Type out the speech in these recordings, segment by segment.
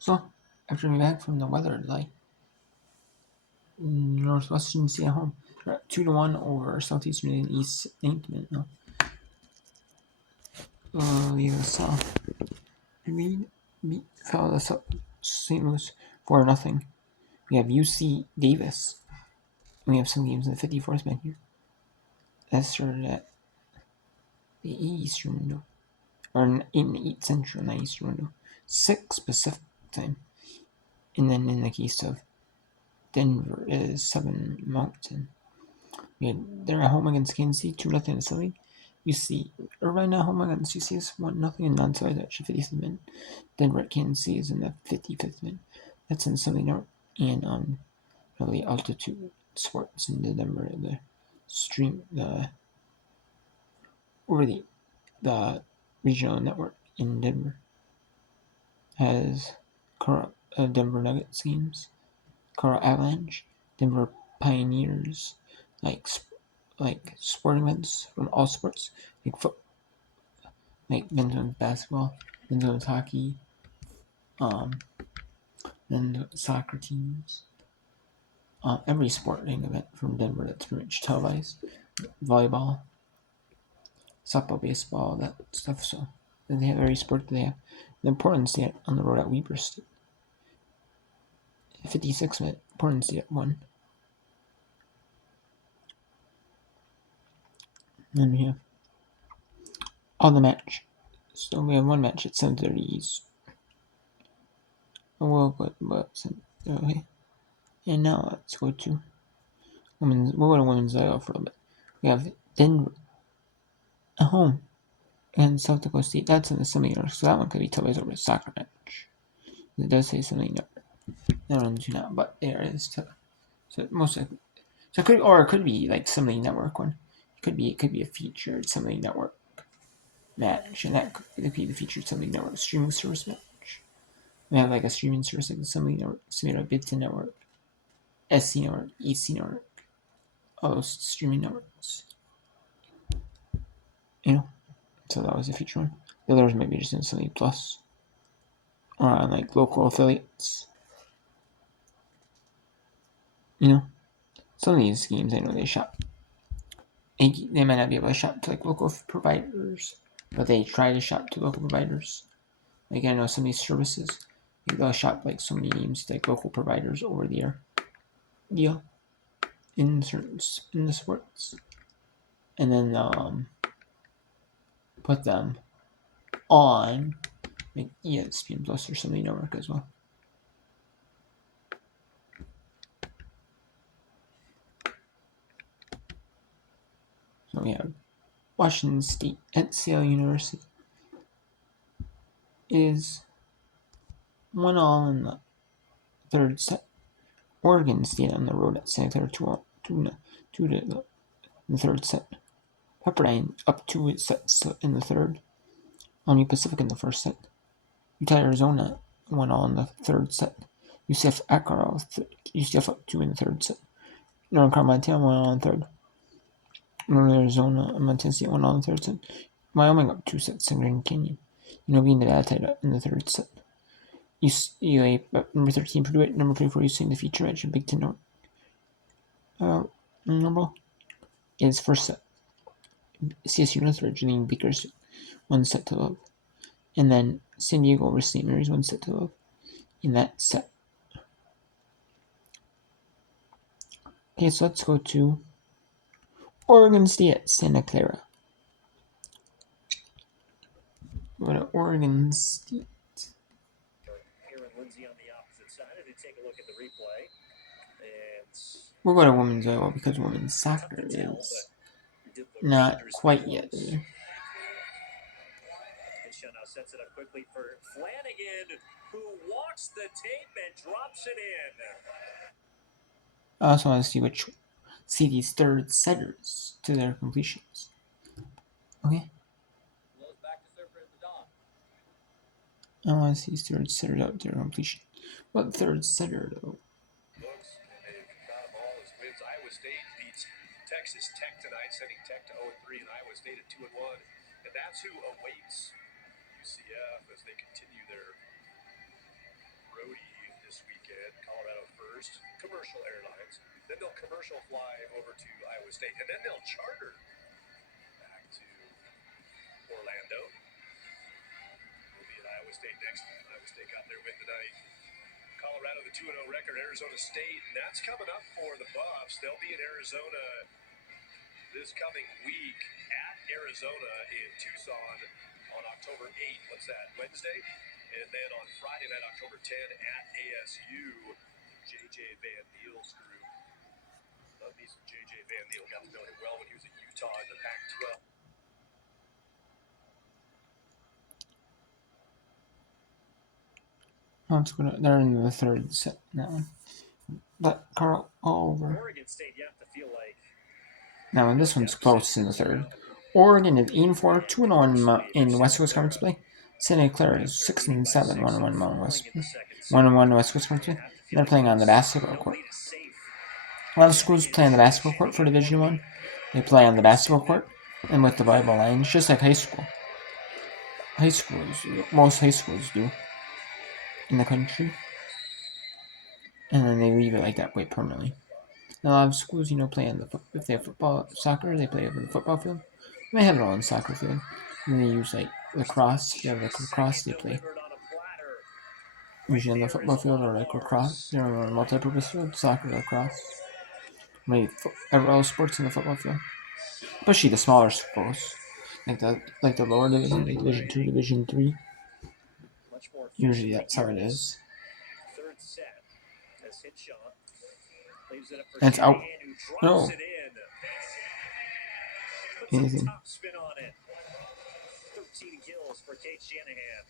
So, after being back from the weather today, Northwestern stay at home. They're at 2-1 over Southeastern in East 9th minute now. The South lead fell to St. Louis 4-0. We have UC Davis. We have some games in the 54th minute here. That started at the Eastern window. Or in 8 Central, not Eastern window. 6 Pacific time. And then in the case of Denver is 7 Mountain. They're at home against Kansas City, 2-0 in the league. You see Irvine at home against UCS 1-0 in non-side actually 57th minute. Denver at Kansas City is in the 55th minute. That's in Sunday North and on really Altitude Sports in Denver. The stream the regional network in Denver has Denver Nuggets games, Colorado Avalanche, Denver Pioneers, like sporting events from all sports, like men's basketball, men's hockey, men's soccer teams, every sporting event from Denver that's pretty much televised, volleyball, softball, baseball, that stuff. So they have every sport they have. Then Portland State on the road at Weber State. 56 minute, Portland State 1. Then we have all the match. So we have one match at 7:30 East. Okay. And now let's go to women's. We'll go to women's volleyball for a little bit. We have Denver at home and South Dakota State. That's in the semi-finals, so that one could be televised over a soccer match. It does say something not on to now, but there is so most likely. So it could be like something network one. It could be a featured something network match, and that could be the featured something network streaming service match. We have like a streaming service like the something network, similar Bits Network, SC Network, EC Network, all those streaming networks. So that was a feature one. The others might be just in something plus or on like local affiliates. Some of these games I know they shop. They might not be able to shop to like local providers, but they try to shop to local providers. Like I know some of these services, they'll shop like so many games to like local providers over the air deal in the sports, and then put them on like ESPN Plus or something network as well. So we have Washington State at Sale University is 1-1 in the third set. Oregon State on the road at Santa Clara 2 to the third set. Pepperdine up 2 sets in the third. Only Pacific in the first set. Utah Arizona 1-1 in the third set. UCF up 2 in the third set. Northern Colorado Montana 1-1 in the third. Northern Arizona and Montana State 1-1 in the third set. Wyoming up 2 sets in Grand Canyon. Being Nevada in the third set. UCLA number 13 Purdue at number 24 UC in the feature match in Big Ten North. Number is first set. CSU Northridge leading Baker's 1 set to love. And then San Diego over St. Mary's 1 set to love in that set. Okay, so let's go to Oregon State at Santa Clara. Go to Oregon State. We'll go to women's volleyball because women's soccer is not quite yet there. Sets it up quickly for Flanagan, who walks the tape and drops it in. I also want to see these third setters to their completions. Okay. I want to see these third setters out to their completion. What third setter though? Iowa State beats Texas Tech tonight, sending Tech to 0-3 and Iowa State at 2-1, and that's who awaits UCF as they continue their first, commercial airlines. Then they'll commercial fly over to Iowa State, and then they'll charter back to Orlando. We'll be at Iowa State next. Iowa State got their win tonight. Colorado, the 2-0 record. Arizona State, and that's coming up for the Buffs. They'll be in Arizona this coming week at Arizona in Tucson on October 8th. What's that, Wednesday? And then on Friday night, October 10th at ASU, J.J. Van Neal's group. Love me some J.J. Van Neal. Got to know him well when he was at Utah in the Pac-12. They're in the third set now. But Carl over. Oregon State, you have to feel like. Now, and this one's close in the third. Oregon is 8-4, 2-1 in West Coast Conference play. Santa Clara is 6-7, 1-1 Mountain West. 1-1 West Coast Conference play. They're playing on the basketball court. A lot of schools play on the basketball court for Division 1. They play on the basketball court and with the volleyball lines, just like high school. Most high schools do in the country. And then they leave it like that way permanently. A lot of schools, play on if they have soccer, they play over the football field. They have it all on the soccer field. And then they use lacrosse. If they have lacrosse, they play usually on the football field or lacrosse. They're on a multi-purpose field, soccer, lacrosse. All sports in the football field, especially the smaller schools, like the lower division, like Division 2, Division 3. Usually that's how it is. And it's out. No. Anything. 13 kills for Kate Shanahan.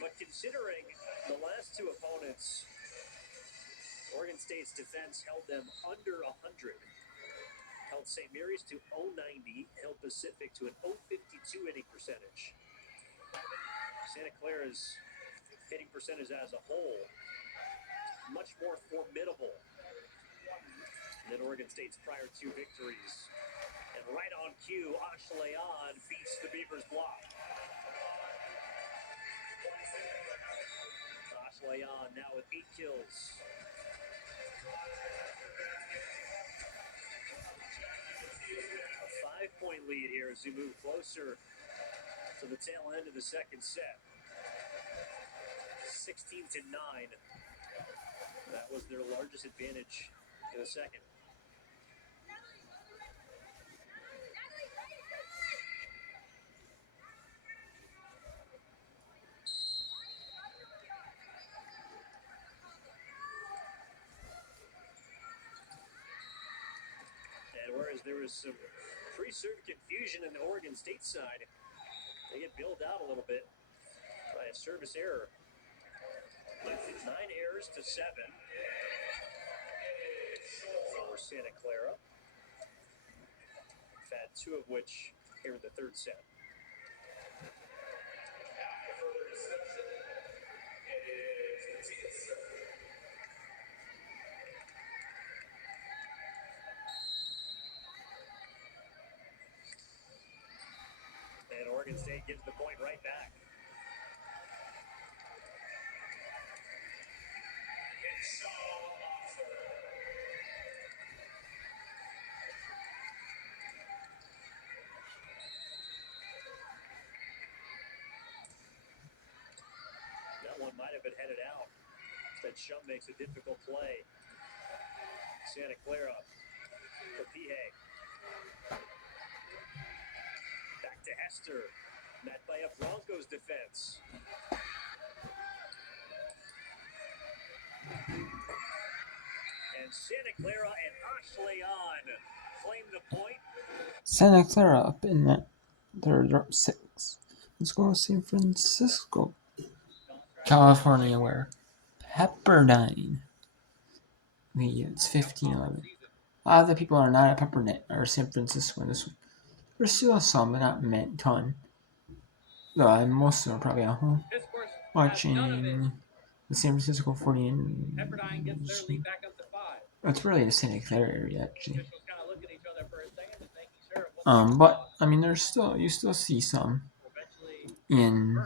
But considering the last two opponents, Oregon State's defense held them under 100. Held St. Mary's to 0.90, held Pacific to an 0.52 hitting percentage. Santa Clara's hitting percentage as a whole much more formidable than Oregon State's prior two victories. And right on cue, Ashleon beats the Beavers block. Ashleon now with 8 kills. A 5-point lead here as we move closer to the tail end of the second set. 16-9. That was their largest advantage in the second. And whereas there was some pre-serve confusion in the Oregon State side, they get bailed out a little bit by a service error. 9 errors to 7 for Santa Clara. We've had 2 of which here in the third set. And Oregon State gives the point right back. That one might have been headed out. Instead, Shum makes a difficult play. Santa Clara for Pihé. Back to Hester. Met by a Broncos defense. And Santa Clara and Ashleon claim the point. Santa Clara up in that third, 6. Let's go to San Francisco, California, where Pepperdine. It's 15-11. A lot of the people are not at Pepperdine or San Francisco in this one. There's still some, but not a ton. Though most of them are probably at home watching the San Francisco 40ers. Pepperdine gets their lead back up to 5. It's really the Santa Clara area, actually. But I mean, you still see some in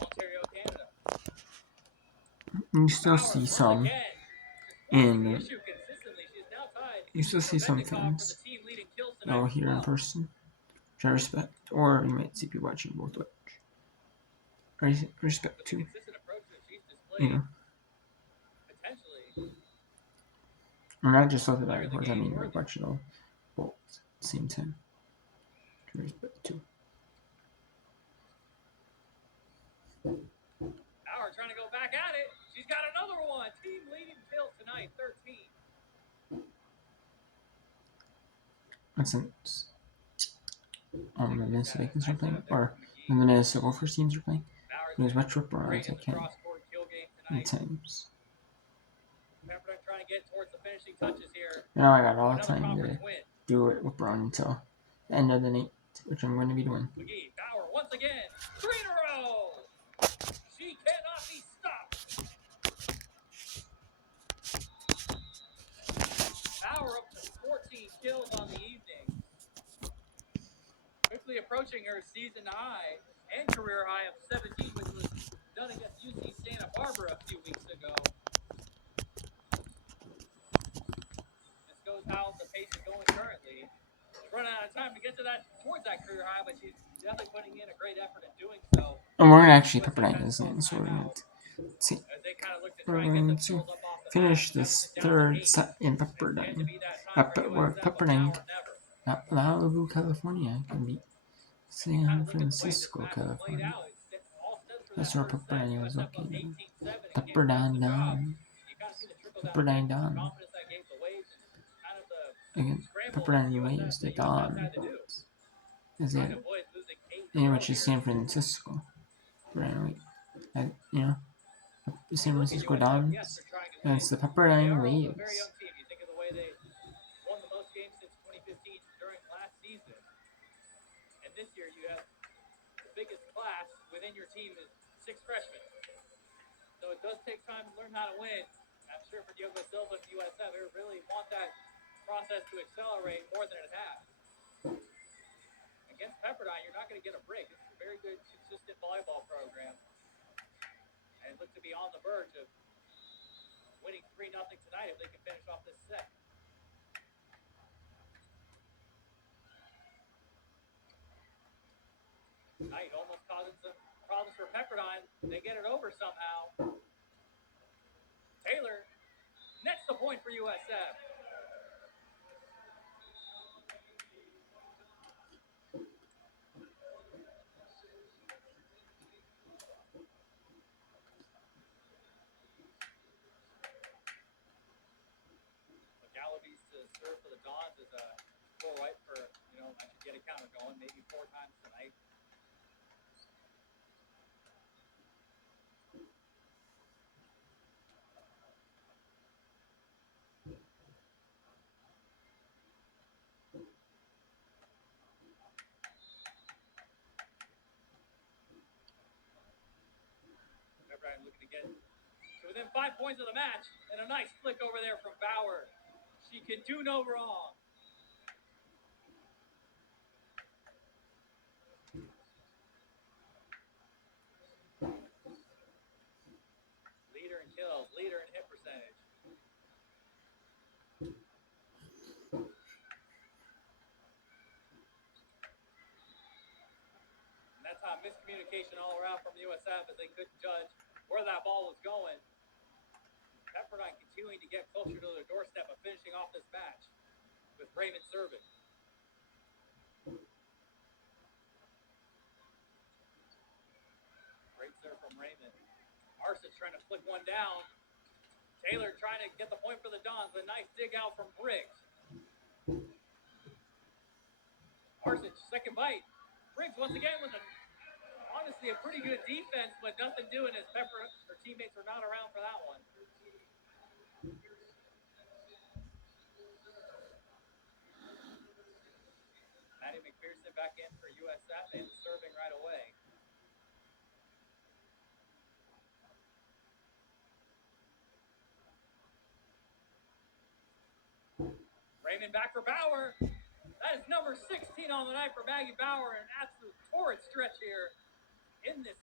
Ontario, Canada. You still Bauer see once some again, just forcing the in. issue consistently. She's now tied You still see some Bendikov for fans the team leading kills you'll tonight as hear in well. person, which I respect, or you might see people watching both Twitch. Respect But the too, consistent approach that she's you displayed, know. potentially, And not just other player bad of the words, I game mean worthy. like watch it all both at the same time. Respect too. Bauer trying to go back at it. She's got another one. Team leading kills tonight, 13. And since the Minnesota Vikings are Nice playing, setup there or from McGee. when the Minnesota Gophers teams are playing, Bauer's do as been much rip around great as in I the can cross-court kill game at tonight. times. Pepperdine trying to get towards the finishing touches here. Now I got all the Another time conference to win. do it whip around until the end of the night, which I'm going to be doing. McGee, Bauer once again. 3 in a row. She cannot be stopped. Bauer up to 14 kills on the evening. Quickly approaching her season high and career high of 17, which was done against UC Santa Barbara a few weeks ago. This goes how the pace is going currently. She's running out of time to get to that towards that career high, but she's definitely putting in a great effort in doing so. And we're going to actually Pepperdine this in, so we're going to see. As they kind of look to We're try and get going to themselves up off the finish mat, this down to third 8. set in Tend Pepperdine. to be that time for We're USF, but Pepperdine, now or never. not Malibu, California. Can beat And you kind San of look at the way this Francisco, match has played California. out. It's all stems from That's that where first set. Pepperdine is USF up located. 18-7 and getting Pepperdine the job. down. You kind of see the trickle-down Pepperdine effect, the down. confidence that gave the Waves, and kind of the Again, scramble Pepperdine that Waves, the USF dawn. had to do. Is Trying it? to avoid losing 8 in a Yeah, row which is here. San Francisco. Right, you know, the San You look at Francisco USF, Dons. yes, they're trying to And win. it's the They Pepperdine are a very Waves. young team. You think of the way they won the most games since 2015 during last season. And this year you have the biggest class within your team is 6 freshmen. So it does take time to learn how to win. I'm sure for Diogo Silva and USF, they really want that process to accelerate more than it has. Against Pepperdine, you're not going to get a break. It's a very good, consistent volleyball program. And look to be on the verge of winning 3-0 tonight if they can finish off this set. Knight almost causing some problems for Pepperdine. They get it over somehow. Taylor nets the point for USF. Galavies to serve for the Dons is a score right for, I should get a counter going, maybe 4 times tonight. Pepperdine looking to get to within 5 points of the match, and a nice flick over there from Bauer. She can do no wrong. Leader in kills, leader in hit percentage. And that's how miscommunication all around from USF as they couldn't judge where that ball was going. Pepperdine continuing to get closer to their doorstep of finishing off this match with Raymond serving. Great serve from Raymond. Arson's trying to flick one down. Taylor trying to get the point for the Dons. A nice dig out from Briggs. Arsic, second bite. Briggs once again with honestly a pretty good defense, but nothing doing as her teammates are not around for that one. Maddie McPherson back in for USF and serving right away. Raymond back for Bauer. That is number 16 on the night for Maggie Bauer. An absolute torrid stretch here